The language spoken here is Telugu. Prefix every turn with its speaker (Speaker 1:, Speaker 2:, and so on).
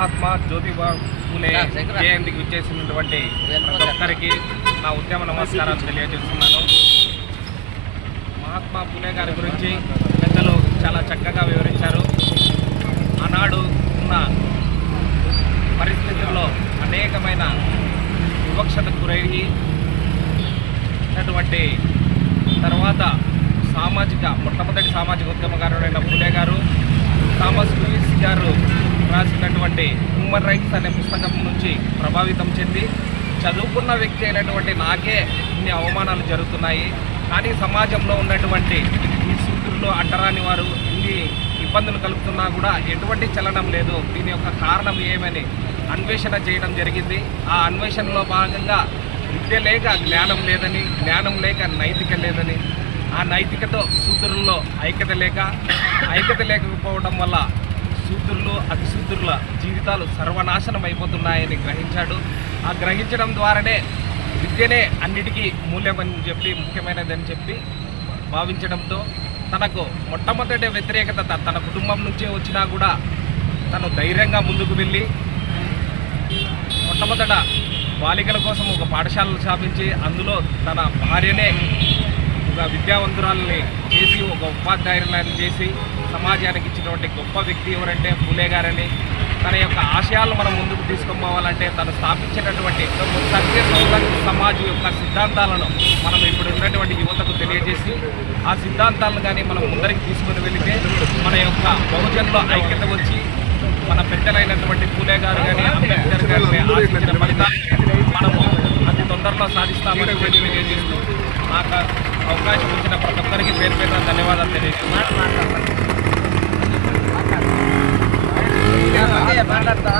Speaker 1: మహాత్మా జ్యోతిబా పూలే జయంతికి విచ్చేసినటువంటి ప్రతి ఒక్కరికి నా ఉద్యమ నమస్కారాలు తెలియజేస్తున్నాను. మహాత్మా పూలే గారి గురించి పెద్దలు చాలా చక్కగా వివరించారు. ఆనాడు ఉన్న పరిస్థితుల్లో అనేకమైన వివక్షతకు గురయ్యి ఉన్నటువంటి తర్వాత సామాజిక మొట్టమొదటి సామాజిక ఉద్యమకారుడైన పూలే గారు థామస్ లూయిస్ గారు రాసినటువంటి హ్యూమన్ రైట్స్ అనే పుస్తకం నుంచి ప్రభావితం చెంది చదువుకున్న వ్యక్తి అయినటువంటి నాకే ఇన్ని అవమానాలు జరుగుతున్నాయి. కానీ సమాజంలో ఉన్నటువంటి ఈ సూత్రులు అడ్డరాని వారు ఇన్ని ఇబ్బందులు కలుగుతున్నా కూడా ఎటువంటి చలనం లేదు. దీని యొక్క కారణం ఏమని అన్వేషణ చేయడం జరిగింది. ఆ అన్వేషణలో భాగంగా విద్య లేక జ్ఞానం లేదని జ్ఞానం లేక నైతిక లేదని ఆ నైతికతో సూత్రుల్లో ఐక్యత లేక ఐక్యత లేకపోవడం వల్ల శూద్రులు అతిశూద్రుల జీవితాలు సర్వనాశనం అయిపోతున్నాయని గ్రహించాడు. ఆ గ్రహించడం ద్వారానే విద్యనే అన్నిటికీ మూల్యమని చెప్పి ముఖ్యమైనదని చెప్పి భావించడంతో తనకు మొట్టమొదటి వ్యతిరేకత తన కుటుంబం నుంచే వచ్చినా కూడా తను ధైర్యంగా ముందుకు వెళ్ళి మొట్టమొదట బాలికల కోసం ఒక పాఠశాలను స్థాపించి అందులో తన భార్యనే ఒక విద్యావంతురాలని చేసి ఒక ఉపాధ్యాయులని చేసి సమాజానికి ఇచ్చినటువంటి గొప్ప వ్యక్తి ఎవరంటే పూలే గారని. తన యొక్క ఆశయాలను మనం ముందుకు తీసుకుపోవాలంటే తను స్థాపించినటువంటి సత్య సమాజం యొక్క సిద్ధాంతాలను మనం ఇప్పుడు ఉన్నటువంటి యువతకు తెలియజేసి ఆ సిద్ధాంతాలను కానీ మనం ముందరికి తీసుకుని వెళితే మన యొక్క బహుజనుల ఐక్యత వచ్చి మన పెద్దలైనటువంటి పూలే గారు కానీ అంబేద్కర్ గారిని ఆశించిన ఫలితాన్ని మనము అతి తొందరలో సాధిస్తామని తెలియజేస్తూ నాకు అవకాశం ఇచ్చిన ప్రతి ఒక్కరికి పేరు పేరు ధన్యవాదాలు తెలియజేస్తున్నాను
Speaker 2: మాట్లాడతా